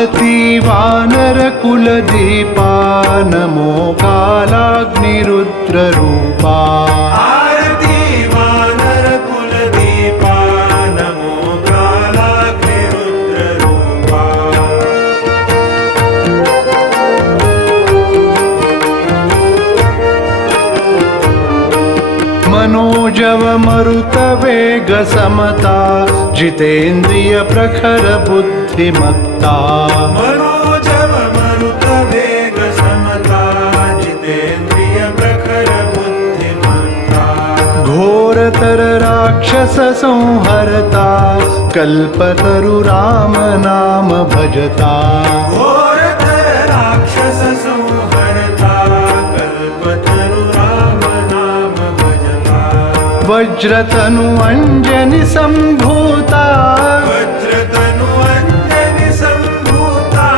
आरती वानर कुलदीपा नमो कालाग्निरुद्ररूपा आरती वानर कुलदीपा नमो कालाग्निरुद्ररूपा मनोजव मरुत वेग समता जितेन्द्रिय प्रखर बुद्धिमत्ता मनोजव मरुत वेग समता जितेन्द्रिय प्रखर बुद्धिमत्ता घोरतर राक्षस संहरता कल्पतरु राम नाम भजता घोरतर राक्षस संहरता कल्पतरु राम नाम भजता वज्रतनु अंजनि संभूता वज्रतनु अंजनि संभूता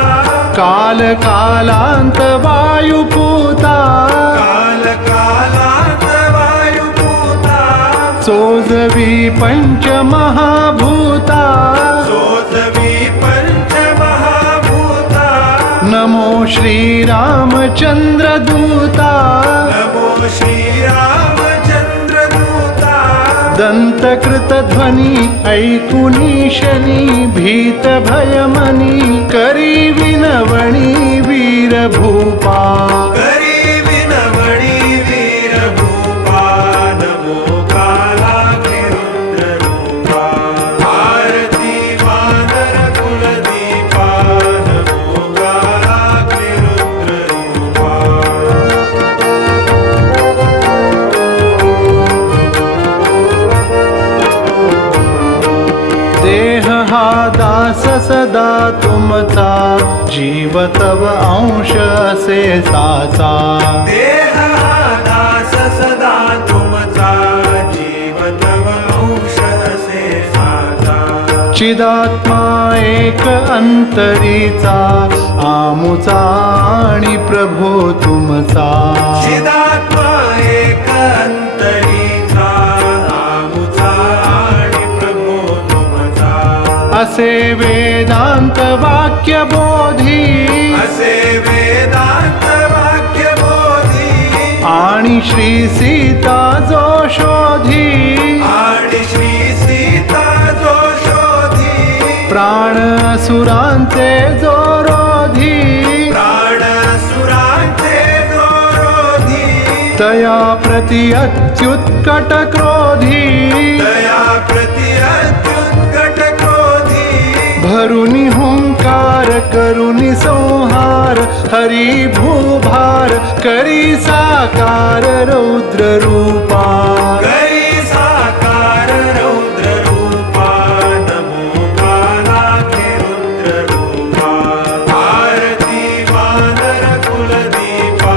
काल कालांत वायुपूता काल कालांत वायुपूता सोजवी पंच महाभूता सोजवी पंच महाभूता नमो श्रीरामचंद्र दूता नमो श्रीरामचंद्र दूता दंतकृत ध्वनि ऐकुनीशनी भीत भयमनी करी विनवणी वीर भूपा करी विनवणी वीर भूपा नमो कालाग्निरुद्ररूपा आरती वानर कुलदीपा नमो कालाग्निरुद्ररूपा देह हा दास सदा तुमचा जीव तव अंश असे साचा देह हा दास सदा तुमचा जीव तव अंश असे साचा चिदात्मा एक अंतरीचा आमुचा आणि प्रभो तुमचा चिदात्मा एक अंतरीचा आमुचा आणि प्रभो तुमचा असे वेदांत वाक्य बोधी असे वेदांत वाक्य बोधी आणि श्री सीता जो शोधी आणि श्री सीता जो शोधी प्राण असुरांचे जो रोधी प्राण सुरांचे जो रोधी तया प्रति अत्युत्कट क्रोधी दया प्रति अत्युत्कट क्रोधी भरुनि हुंकार करुनि संहार हरी भूभार करी साकार रौद्र रूपा करी साकार रौद्र रूपा नमो कालाग्निरुद्ररूपा आरती वानर कुलदीपा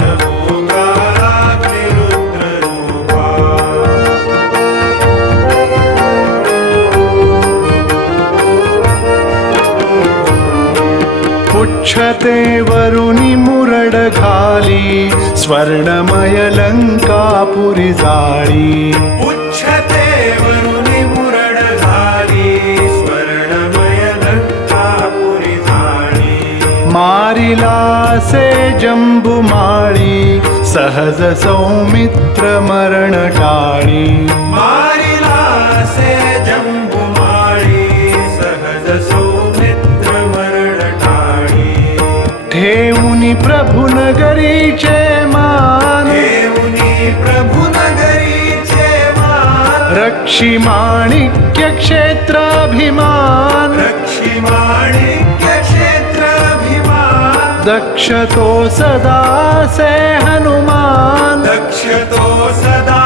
नमो कालाग्निरुद्ररूपा पुच्छते वरुणि मुरड घाली स्वर्णमय लंकापुरी जाळी उच्छते वरुणि मुरड घाली स्वर्णमय लंकापुरी झाली मारिला से जंबुमाळी सहज सौमित्र मरण टाळी मारिला से जंबुमाळी सहज सौमित्र मरण टाळी ठेऊनि प्रभु नगरीचे मान देऊनी प्रभु नगरीचे मान रक्षी माणिक्य क्षेत्राभिमान रक्षी माणिक्य क्षेत्राभिमान दक्ष तो सदा से हनुमान दक्ष तो सदा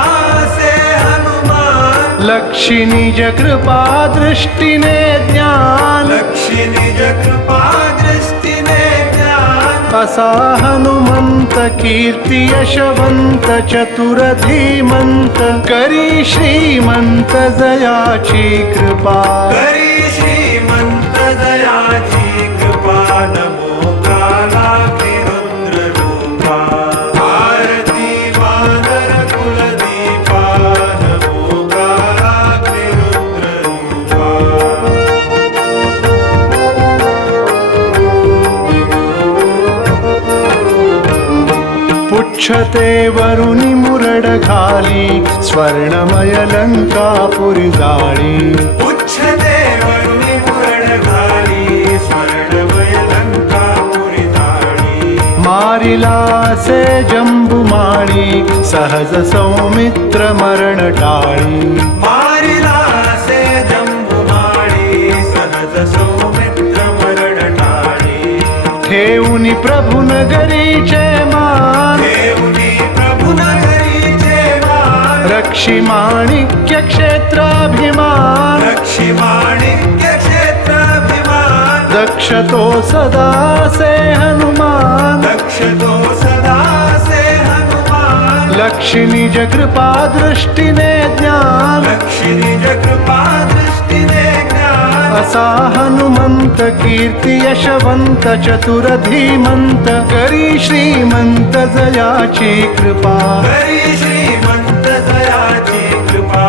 से हनुमान लक्षी निज कृपा दृष्टीने ज्ञान लक्षी निज कृपा दृष्टीने ज्ञान असा हनुमंत कीर्ती यशवंत चतुर धीमंत करी श्रीमंत जयाची कृपा करी श्रीमंत दयाची कृपा नमो कालाग्निरुद्ररूपा आरती वानर कुलदीपा नमो कालाग्निरुद्ररूपा उच्छते वरुणी मुरड खाली स्वर्णमय लंकापुरी जाळी उच्छते वरुणी मुरड घाली स्वर्णमय लंकापुरी जाळी मारिला से जंबुमाळी सहज सौमित्र मरण टाळी मारिला से जंबुमाळी सहज सौमित्र मरण टाळी ठेऊनी प्रभु नगरीचे मान देवनी प्रभु नगरीचे मान रक्षी माणिक्य क्षेत्राभिमान रक्षी माणिक्य क्षेत्राभिमान दक्ष तो सदा से हनुमान दक्ष तो सदा से हनुमान लक्ष्मी निज कृपा दृष्टीने ज्ञान लक्ष्मी निज कृपा दृष्टीने ज्ञान असा हनुमंत कीर्ती यशवंत चतुर धीमंत करी श्रीमंत जयाची कृपा हरी श्रीमंत दयाची कृपा